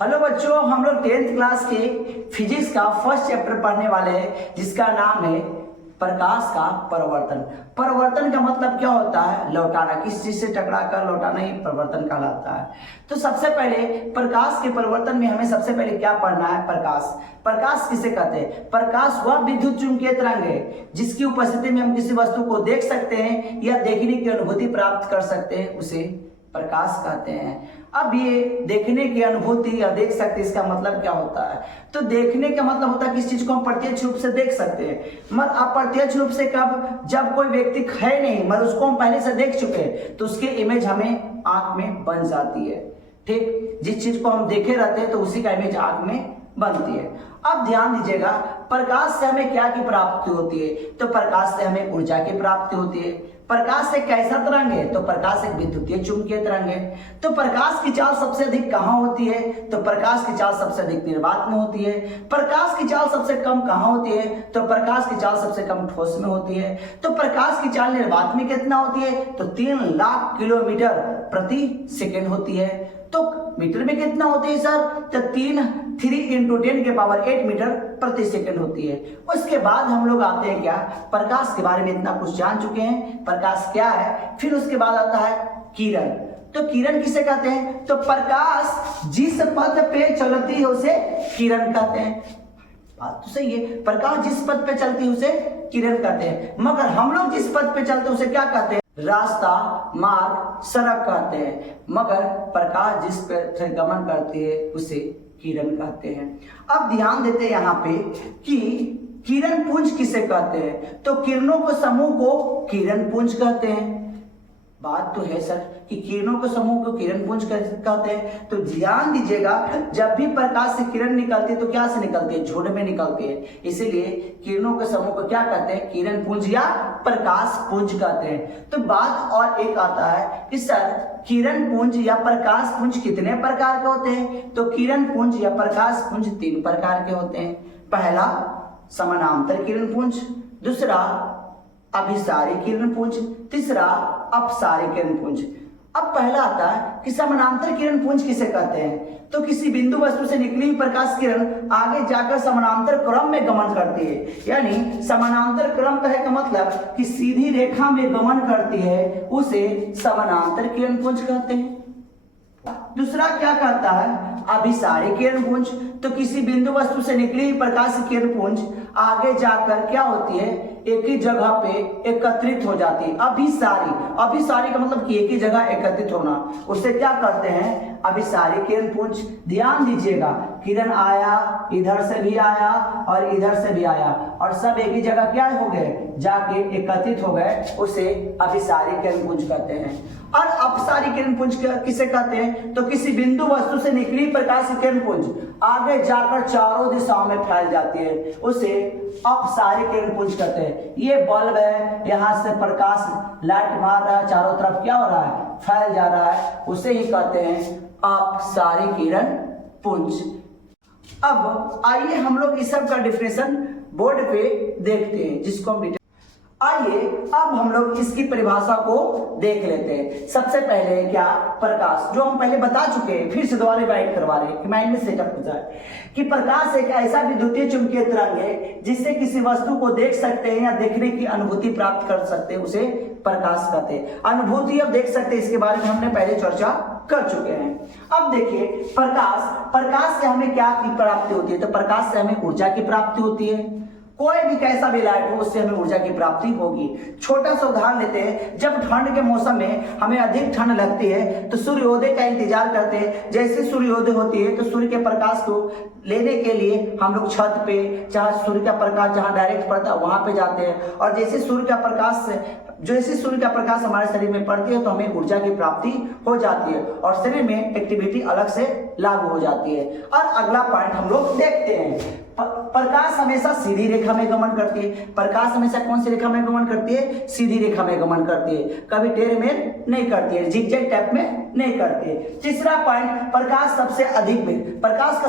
Hello बच्चों, हम लोग 10th क्लास के फिजिक्स का फर्स्ट चैप्टर पढ़ने वाले हैं जिसका नाम है प्रकाश का परावर्तन। परावर्तन का मतलब क्या होता है? लौटाना। किस चीज से टकरा कर लौटाना ही परावर्तन कहलाता है। तो सबसे पहले प्रकाश के परावर्तन में हमें सबसे पहले क्या पढ़ना है? प्रकाश। प्रकाश किसे कहते हैं? प्रकाश वह विद्युत चुंबकीय तरंग है जिसकी उपस्थिति में हम किसी वस्तु को देख सकते हैं या देखने की अनुभूति प्राप्त कर सकते हैं, उसे प्रकाश कहते हैं। अब ये देखने की अनुभूति या देख सकते, इसका मतलब क्या होता है? तो देखने का मतलब होता है किस चीज को हम प्रत्यक्ष रूप से देख सकते हैं। मगर आप प्रत्यक्ष रूप से कब? जब कोई व्यक्ति है नहीं मगर उसको हम पहले से देख चुके हैं तो उसकी इमेज हमें आंख में बन जाती है। ठीक, जिस चीज को हम देखे रहते हैं तो उसी का इमेज आंख में बनती है। अब ध्यान दीजिएगा, प्रकाश से हमें क्या की प्राप्ति होती है? तो प्रकाश से हमें ऊर्जा की प्राप्ति होती है। प्रकाश से कैसा तरंग है? तो प्रकाश एक विद्युतीय चुंबकीय तरंग है। तो प्रकाश की चाल सबसे अधिक कहाँ होती है? तो प्रकाश की चाल सबसे अधिक निर्वात में होती है। प्रकाश की चाल सबसे कम कहाँ होती है? तो प्रकाश की चाल सबसे कम ठोस में होती है। तो प्रकाश की चाल निर्वात में कितना होती है? तो 3 लाख किलोमीटर प्रति सेकेंड होती है। तो मीटर में कितना होती है सर? तो 3 × 10⁸ मीटर प्रति सेकंड होती है। उसके बाद हम लोग आते हैं क्या? प्रकाश के बारे में इतना कुछ जान चुके हैं, प्रकाश क्या है। फिर उसके बाद आता है किरण। तो किरण किसे कहते हैं? तो प्रकाश जिस पथ पे चलती है उसे किरण कहते हैं। बात तो सही है, प्रकाश जिस पथ पे चलती है उसे किरण कहते हैं। मगर हम लोग जिस पथ पे चलते हैं उसे क्या कहते हैं? रास्ता, मार्ग, सड़क कहते हैं। मगर प्रकाश जिस पे गमन करती है उसे किरण कहते हैं। अब ध्यान देते हैं यहाँ पे कि किरण पुंज किसे कहते हैं? तो किरणों को समूह को किरण पुंज कहते हैं। बात तो है सर कि किरणों के समूह को किरण पुंज कहते हैं। तो ध्यान दीजिएगा, जब भी प्रकाश से किरण निकलती है तो क्या से निकलती है? झुंड में निकलती है। इसीलिए किरणों के समूह को क्या कहते हैं? किरण पुंज या प्रकाश पुंज कहते हैं। तो बात और एक आता है कि सर किरण पुंज या प्रकाश पुंज कितने प्रकार के होते हैं? तो किरण पुंज या प्रकाश पुंज 3 प्रकार के होते हैं। पहला समानांतर किरण पुंज, दूसरा अभिसारी किरण पुंज, तीसरा अपसारी किरण पुंज। अब पहला आता है कि समानांतर किरण पुंज किसे कहते हैं? तो किसी बिंदु वस्तु से निकली हुई प्रकाश किरण आगे जाकर समानांतर क्रम में गमन करती है। यानी समानांतर क्रम कहने का मतलब कि सीधी रेखा में गमन करती है, उसे समानांतर किरण पुंज कहते हैं। दूसरा क्या कहता है? अभिसारी किरण पुंज। तो किसी बिंदु वस्तु से निकली हुई प्रकाश किरण पुंज आगे जाकर क्या होती है? एक ही जगह पे एकत्रित हो जाती है। अभिसारी का मतलब कि एक ही जगह एकत्रित होना, उसे क्या करते हैं? अभिसारी किरण पुंज। ध्यान दीजिएगा, किरण आया, इधर से भी आया और इधर से भी आया और सब एक ही जगह क्या हो गए? जाके एकत्रित हो गए, उसे अभिसारी किरण पुंज कहते हैं। और अपसारी किरण पुंज किसे कहते हैं? तो किसी बिंदु वस्तु से निकली प्रकाश की किरण पुंज आगे जाकर चारों दिशाओं में फैल जाती है, उसे अपसारी किरण पुंज कहते हैं। ये बल्ब है, यहाँ से प्रकाश लाइट मार रहा है, चारों तरफ क्या हो रहा है? फैल जा रहा है, उसे ही कहते हैं अपसारी किरण पुंज। अब आइए हम लोग इस सब का डिफिनेशन बोर्ड पे देखते हैं, जिसको हम आइए अब हम लोग इसकी परिभाषा को देख लेते हैं। सबसे पहले क्या? प्रकाश, जो हम पहले बता चुके हैं, फिर से दोबारा रिवाइड करवा रहे हैं कि माइंड में सेटअप हो जाए कि प्रकाश एक ऐसा विद्युतीय चुंबकीय तरंग है जिससे किसी वस्तु को देख सकते हैं या देखने की अनुभूति प्राप्त कर सकते हैं, उसे प्रकाश कहते हैं। अनुभूति अब देख सकते हैं, इसके बारे में हमने पहले चर्चा कर चुके हैं। अब देखिए प्रकाश से हमें क्या की प्राप्ति होती है? तो प्रकाश से हमें ऊर्जा की प्राप्ति होती है। कोई भी कैसा भी लाइट हो उससे हमें ऊर्जा की प्राप्ति होगी। छोटा सा उदाहरण लेते हैं, जब ठंड के मौसम में हमें अधिक ठंड लगती है तो सूर्योदय का इंतजार करते हैं। जैसे सूर्योदय होती है तो सूर्य के प्रकाश को लेने के लिए हम लोग छत पे, जहाँ सूर्य का प्रकाश जहाँ डायरेक्ट पड़ता है वहां पे जाते हैं। और जैसे सूर्य का प्रकाश हमारे शरीर में पड़ती है तो हमें ऊर्जा की प्राप्ति हो जाती है और शरीर में एक्टिविटी अलग से लागू हो जाती है। और अगला पॉइंट हम लोग देखते हैं, प्रकाश हमेशा सीधी रेखा में गमन करती है। प्रकाश हमेशा कौन सी रेखा में गमन करती है? सीधी रेखा में गमन करती है, कभी टेढ़ में नहीं करती है, जिगजैग टाइप में नहीं करती है। तीसरा पॉइंट, प्रकाश का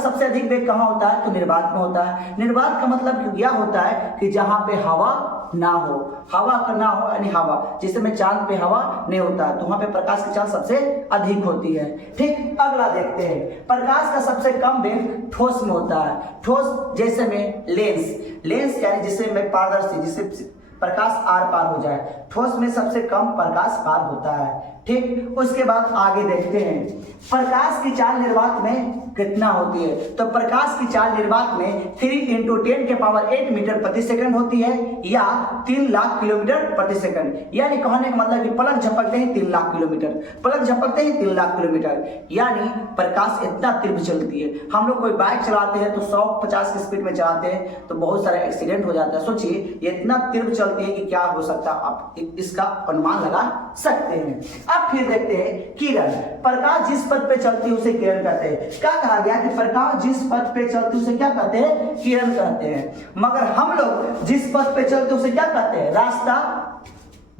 सबसे अधिक वेग कहाँ होता है? तो निर्वात में होता है। निर्वात का मतलब क्या होता है? कि जहां पे हवा ना हो, हवा का ना हो यानी हवा, जैसे में चांद पे हवा नहीं होता है तो वहां पे प्रकाश की चाल सबसे अधिक होती है। ठीक, अगला देखते हैं, प्रकाश का सबसे कम वेग ठोस में होता है। ठोस जैसे में लेंस यानी जिससे में पारदर्शी, जिससे प्रकाश आर पार हो जाए, ठोस में सबसे कम प्रकाश पार होता है। ठीक, उसके बाद आगे देखते हैं प्रकाश की चाल निर्वात में कितना होती है। तो प्रकाश की चाल निर्वात में 3 × 10⁸ मीटर प्रति सेकंड होती है या 3 लाख किलोमीटर प्रति सेकंड। यानी कहने का मतलब कि पलक झपकते ही 3 लाख किलोमीटर, पलक झपकते ही 3 लाख किलोमीटर, यानी प्रकाश इतना तीव्र चलती है। हम लोग कोई बाइक चलाते हैं तो 150 की स्पीड में चलाते हैं तो बहुत सारे एक्सीडेंट हो जाता है। सोचिए ये इतना तीव्र चलती है कि क्या हो सकता है, आप इसका अनुमान लगा सकते हैं। अब फिर देखते हैं किरण। प्रकाश जिस पथ पे चलती है उसे किरण कहते हैं। क्या कहा गया कि प्रकाश जिस पथ पे चलती है उसे क्या कहते हैं, किरण कहते हैं। मगर हम लोग जिस पथ पे चलते हैं उसे क्या कहते हैं, रास्ता,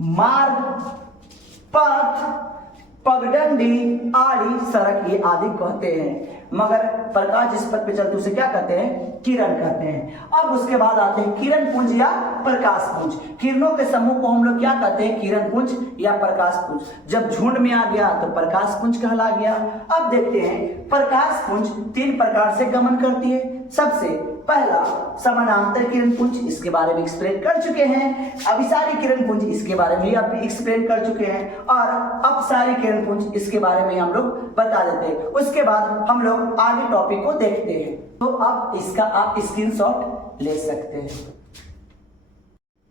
मार्ग, पथ, पगडंडी, आड़ी, सड़क, ये आदि कहते हैं। मगर प्रकाश जिस पथ पे चलते उसे क्या कहते हैं, किरण कहते हैं। अब उसके बाद आते हैं किरण पुंज या प्रकाश पुंज। किरणों के समूह को हम लोग क्या कहते हैं, किरण पुंज या प्रकाश पुंज। जब झुंड में आ गया तो प्रकाश पुंज कहला गया। अब देखते हैं प्रकाश पुंज 3 प्रकार से गमन करती है। सबसे पहला समानांतर किरण पुंज, इसके बारे में एक्सप्लेन कर चुके हैं। अभिसारी किरण पुंज, इसके बारे में आप एक्सप्लेन कर चुके हैं। और अपसारी किरण पुंज, इसके बारे में हम लोग बता देते हैं। उसके बाद हम लोग आगे टॉपिक को देखते हैं। तो अब इसका आप स्क्रीनशॉट ले सकते हैं।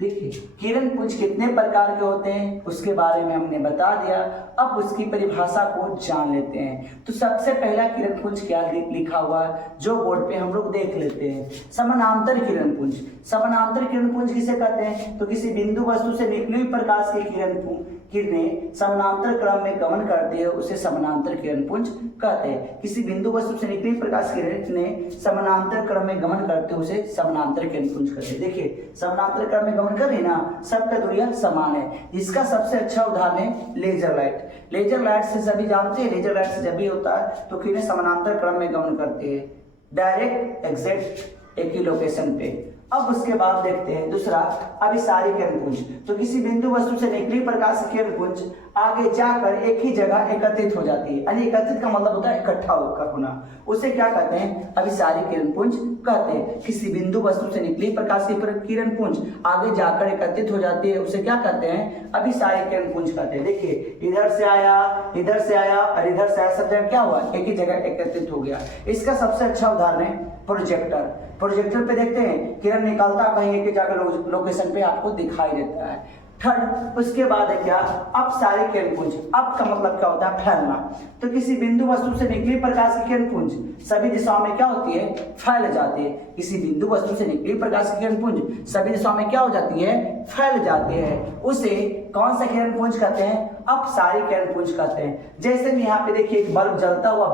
देखिए किरण पुंज कितने प्रकार के होते हैं उसके बारे में हमने बता दिया। अब उसकी परिभाषा को जान लेते हैं। तो सबसे पहला किरण पुंज क्या लिखा हुआ है जो बोर्ड पे हम लोग देख लेते हैं, समानांतर किरण पुंज। समानांतर किरण पुंज किसे कहते हैं, तो किसी बिंदु वस्तु से निकली हुई प्रकाश की किरणें समानांतर क्रम में गमन करती है उसे समानांतर किरण पुंज कहते हैं। किसी बिंदु वस्तु से निकली प्रकाश की किरणें समानांतर क्रम में गमन करते हैं उसे समानांतर किरण पुंज कहते हैं। देखिए समानांतर क्रम में गमन कर रही ना, सबका दूरियां समान है। इसका सबसे अच्छा उदाहरण है लेजर लाइट। लेजर लाइट से सभी जानते हैं, लेजर लाइट से जब भी होता है तो किरणें समानांतर क्रम में गमन करती है, डायरेक्ट एग्जैक्ट एक ही लोकेशन पे। अब उसके बाद देखते हैं दूसरा अभिसारी किरण पुंज। तो किसी बिंदु वस्तु से निकली प्रकाश की किरण पुंज आगे जाकर एक ही जगह एकत्रित हो जाती है, यानी एकत्रित का मतलब होता है इकट्ठा होकर होना, उसे क्या कहते हैं, अभिसारी किरण पुंज कहते हैं। किसी बिंदु वस्तु से निकली प्रकाश की किरण पुंज आगे जाकर एकत्रित हो जाती है उसे क्या कहते हैं, अभिसारी किरण पुंज कहते हैं। देखिए इधर से आया और इधर से आया, सब जगह क्या हुआ, एक ही जगह एकत्रित हो गया। इसका सबसे अच्छा उदाहरण है प्रोजेक्टर। प्रोजेक्टर पे देखते हैं किरण निकलता कहीं एक जगह लोकेशन पे आपको दिखाई देता है। थर्ड उसके बाद है क्या, अपसारी किरण पुंज। अप का मतलब क्या होता है, फैलना। तो किसी बिंदु वस्तु से निकली प्रकाश की किरण पुंज सभी दिशाओं में क्या होती है, फैल जाती है। किसी बिंदु वस्तु से निकली प्रकाश की किरण पुंज सभी दिशाओं में क्या हो जाती है, फैल जाती है, उसे कौन सा किरण पुंज कहते हैं, अपसारी किरण पुंज कहते हैं। जैसे कि यहाँ पे देखिए एक बल्ब जलता हुआ,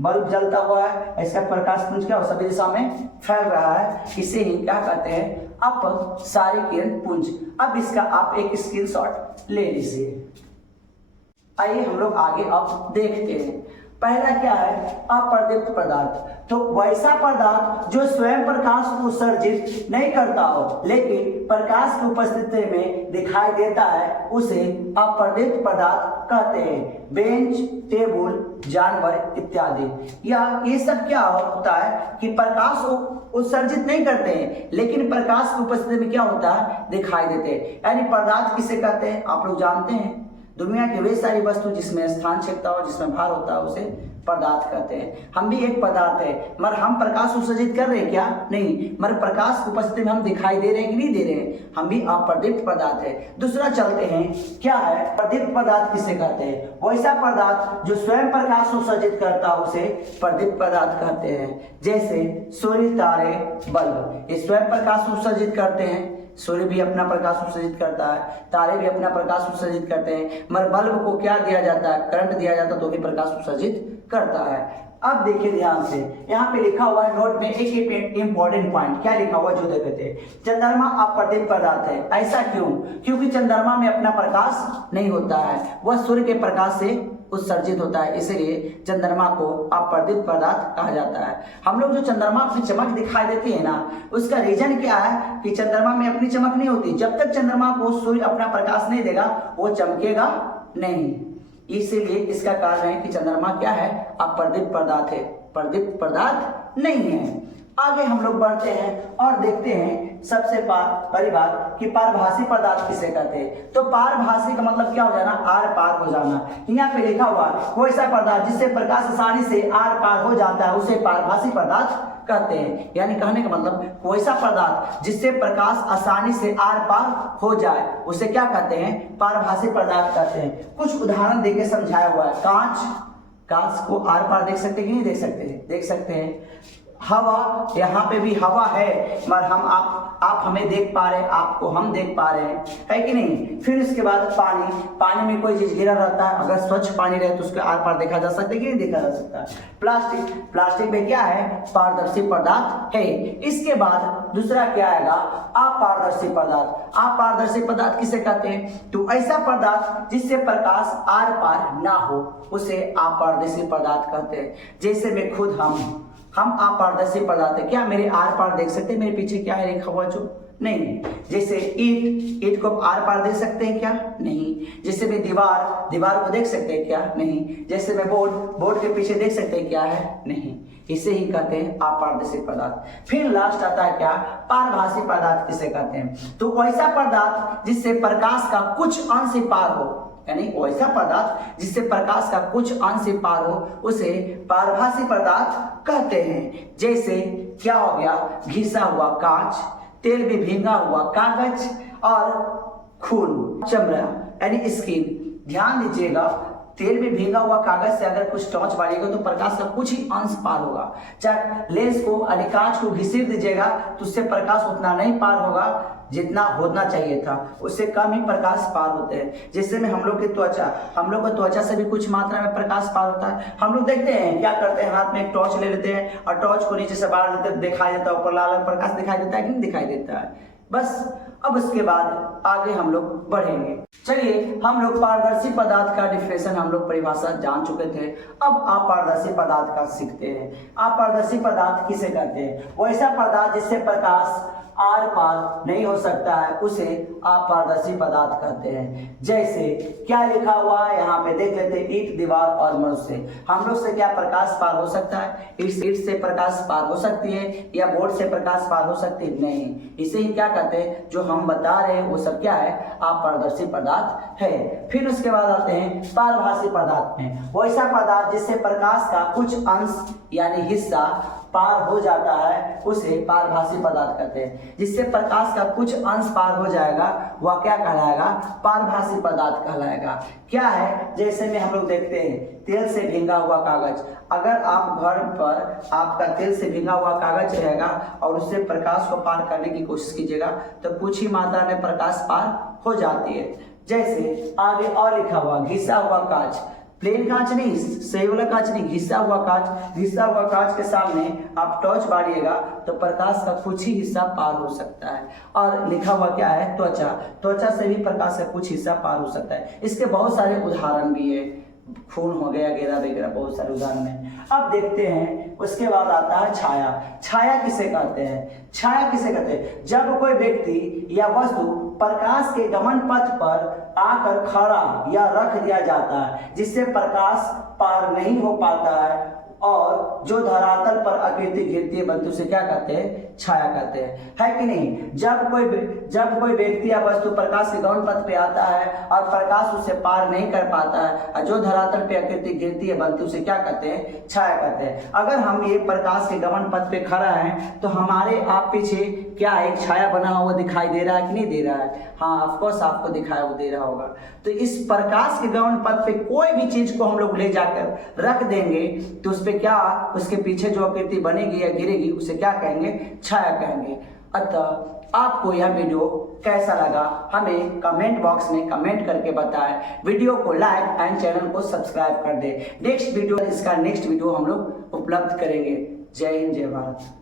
बल्ब जलता हुआ है, ऐसा प्रकाश पुंज क्या हो सभी दिशा में फैल रहा है, इसे ही क्या कहते हैं, अपसारी किरण पुंज। अब इसका आप एक स्क्रीनशॉट ले लीजिए। आइए हम लोग आगे अब देखते हैं। पहला क्या है, अप्रदीप्त पदार्थ। तो वैसा पदार्थ जो स्वयं प्रकाश को उत्सर्जित नहीं करता हो लेकिन प्रकाश की उपस्थिति में दिखाई देता है उसे अप्रदीप्त पदार्थ कहते हैं। बेंच, टेबल, जानवर इत्यादि। या ये सब क्या होता है कि प्रकाश को उत्सर्जित नहीं करते हैं लेकिन प्रकाश की उपस्थिति में क्या होता है, दिखाई देते हैं। यानी पदार्थ किसे कहते हैं, आप लोग जानते हैं, दुनिया की वे सारी वस्तु जिसमें स्थान क्षेत्रता हो, जिसमें भार होता है उसे पदार्थ कहते हैं। हम भी एक पदार्थ है, मगर हम प्रकाश उत्सर्जित कर रहे हैं क्या, नहीं, मगर प्रकाश की उपस्थिति में हम दिखाई दे रहे हैं कि नहीं दे रहे हैं, हम भी अप्रदीप्त पदार्थ है। दूसरा चलते हैं, क्या है प्रदीप्त पदार्थ किसे कहते हैं, वैसा पदार्थ जो स्वयं प्रकाश उत्सर्जित करता है उसे प्रदीप्त पदार्थ कहते हैं। जैसे सूर्य, तारे, बल्ब, ये स्वयं प्रकाश उत्सर्जित करते हैं। सूर्य भी अपना प्रकाश उत्सर्जित करता है, तारे भी अपना प्रकाश उत्सर्जित करते हैं, मगर बल्ब को क्या दिया जाता है, करंट दिया जाता है तो भी प्रकाश उत्सर्जित करता है। अब देखिए ध्यान से, यहाँ पे लिखा हुआ है नोट में एक इंपॉर्टेंट पॉइंट, क्या लिखा हुआ जो देखते थे, चंद्रमा अप्रदीप्त पदार्थ है। ऐसा क्यों, क्योंकि चंद्रमा में अपना प्रकाश नहीं होता है, वह सूर्य के प्रकाश से उत्सर्जित होता है, इसलिए चंद्रमा को अपर्दित पदार्थ कहा जाता है। हम लोग जो चंद्रमा की चमक दिखाई देती है ना, उसका रीजन क्या है कि चंद्रमा में अपनी चमक नहीं होती। जब तक चंद्रमा को सूर्य अपना प्रकाश नहीं देगा वो चमकेगा नहीं। इसीलिए इसका कारण है कि चंद्रमा क्या है, अपर्दित पदार्थ है, पर्दित पदार्थ नहीं है। आगे हम लोग बढ़ते हैं और देखते हैं सबसे बड़ी बात कि पारभासी पदार्थ किसे कहते हैं। तो पारभासी का मतलब क्या हो जाना, आर पार हो जाना। यहाँ पे लिखा हुआ कोई ऐसा पदार्थ जिससे प्रकाश आसानी से आर पार हो जाता है उसे पारभासी पदार्थ कहते हैं। यानी कहने का मतलब कोई ऐसा पदार्थ जिससे प्रकाश आसानी से आर पार हो जाए उसे क्या कहते हैं, पारभासी पदार्थ कहते हैं। कुछ उदाहरण देके समझाया हुआ है। कांच को आर पार देख सकते हैं कि नहीं देख सकते, देख सकते हैं। हवा, यहाँ पे भी हवा है मगर आप हमें देख पा रहे हैं, आपको हम देख पा रहे हैं, है कि नहीं। फिर उसके बाद पानी में कोई चीज गिरा रहता है, अगर स्वच्छ पानी रहे तो उसके आर पार देखा जा सकता है कि नहीं देखा जा सकता। प्लास्टिक में क्या है, पारदर्शी पदार्थ है। इसके बाद दूसरा क्या आएगा, अपारदर्शी पदार्थ। अपारदर्शी पदार्थ किसे कहते हैं, तो ऐसा पदार्थ जिससे प्रकाश आर पार ना हो उसे अपारदर्शी पदार्थ कहते हैं। जैसे मैं खुद हम अपारदर्शी पदार्थ है। क्या मेरे आर पार देख सकते हैं, मेरे पीछे क्या है लिखा हुआ जो, नहीं। जैसे ईंट को आर पार देख सकते हैं क्या, नहीं। जैसे मैं दीवार को देख सकते हैं क्या, नहीं। जैसे मैं बोर्ड के पीछे देख सकते हैं क्या है, नहीं। इसे ही कहते हैं अपारदर्शी पदार्थ। फिर लास्ट आता है क्या, पारभासी पदार्थ किसे कहते हैं, तो वैसा पदार्थ जिससे प्रकाश का कुछ अंश पार हो, यानी वैसा पदार्थ जिससे प्रकाश का कुछ अंश पार हो उसे पारभासी पदार्थ कहते हैं। जैसे क्या हो गया, घिसा हुआ कांच, तेल में भींगा हुआ कागज और खून, चमड़ा यानी स्किन। ध्यान दीजिएगा, तेल में भींगा हुआ कागज से अगर कुछ टॉर्च मारिएगा तो प्रकाश का कुछ ही अंश पार होगा। चाहे लेंस को यानी कांच को घिसीट दीजिएगा तो उससे प्रकाश उतना नहीं पार होगा जितना होना चाहिए था, उससे कम ही प्रकाश पार होते हैं। जैसे में हम लोग की त्वचा से भी कुछ मात्रा में प्रकाश पार होता है। हम लोग देखते हैं क्या करते हैं, हाथ में एक टॉर्च ले लेते हैं और टॉर्च को नीचे से बाहर लेते हैं, दिखाई देता है, ऊपर लाल प्रकाश दिखाई देता है कि नहीं दिखाई देता है। बस अब उसके बाद आगे हम लोग बढ़ेंगे। चलिए, हम लोग पारदर्शी पदार्थ का डिफिनेशन हम लोग परिभाषा जान चुके थे। अब अपारदर्शी पदार्थ का सीखते हैं। अपारदर्शी पदार्थ किसे कहते हैं, वैसा पदार्थ जिससे प्रकाश आर पार नहीं हो सकता है उसे अपारदर्शी पदार्थ कहते हैं। जैसे क्या लिखा हुआ है यहाँ पे देख लेते हैं, ईंट, दीवार और मनुष्य। हम लोग से क्या प्रकाश पार हो सकता है, ईंट से प्रकाश पार हो सकती है या बोर्ड से प्रकाश पार हो सकती है, नहीं। इसे ही क्या कहते हैं, जो हम बता रहे हैं वो सब क्या है, अपारदर्शी पदार्थ है। फिर उसके बाद आते हैं पारभासी पदार्थ में, वैसा पदार्थ जिससे प्रकाश का कुछ अंश यानी हिस्सा पार हो जाता है उसे पारभासी पदार्थ कहते हैं। जिससे प्रकाश का कुछ अंश पार हो जाएगा वह क्या कहलाएगा, पारभासी पदार्थ कहलाएगा। क्या है, जैसे में हम लोग देखते हैं तेल से भींगा हुआ कागज। अगर आप घर पर आपका तेल से भींगा हुआ कागज रहेगा और उससे प्रकाश को पार करने की कोशिश कीजिएगा तो कुछ ही मात्रा में प्रकाश पार हो जाती है। जैसे आगे और लिखा हुआ घिसा हुआ कांच, प्लेन कांच नहीं, सही वाला कांच नहीं, घिसा हुआ कांच। घिसा हुआ कांच के सामने आप टॉर्च मारिएगा तो प्रकाश का कुछ ही हिस्सा पार हो सकता है। और लिखा हुआ क्या है, त्वचा से भी प्रकाश का कुछ हिस्सा पार हो सकता है। इसके बहुत सारे उदाहरण भी है, खून हो गया, वगैरह वगैरह बहुत सारे उदाहरण है। अब देखते हैं, उसके बाद आता है छाया किसे कहते हैं, छाया किसे कहते हैं, जब कोई व्यक्ति या वस्तु प्रकाश के गमन पथ पर आकर खड़ा या रख दिया जाता है जिससे प्रकाश पार नहीं हो पाता है और जो धरातल पर आकृति घिरती है वस्तु से क्या कहते हैं, छाया कहते हैं, है कि नहीं। जब कोई व्यक्ति या वस्तु प्रकाश के गमन पथ पे आता है और प्रकाश उसे पार नहीं कर पाता है और जो धरातल पे आकृति घिरती है वस्तु से क्या कहते हैं, छाया कहते हैं। अगर हम ये प्रकाश के गमन पथ पे खड़ा है तो हमारे आप पीछे क्या एक छाया बना हुआ दिखाई दे रहा है कि नहीं दे रहा है, हाँ ऑफकोर्स आपको दिखाया वो दे रहा होगा। तो इस प्रकाश के गमन पथ पे कोई भी चीज को हम लोग ले जाकर रख देंगे तो उस पे क्या, उसके पीछे जो आकृति बनेगी या गिरेगी उसे क्या कहेंगे, छाया कहेंगे। अतः आपको यह वीडियो कैसा लगा हमें कमेंट बॉक्स में कमेंट करके बताएं। वीडियो को लाइक एंड चैनल को सब्सक्राइब कर दें। नेक्स्ट वीडियो हम लोग उपलब्ध करेंगे। जय हिंद, जय भारत।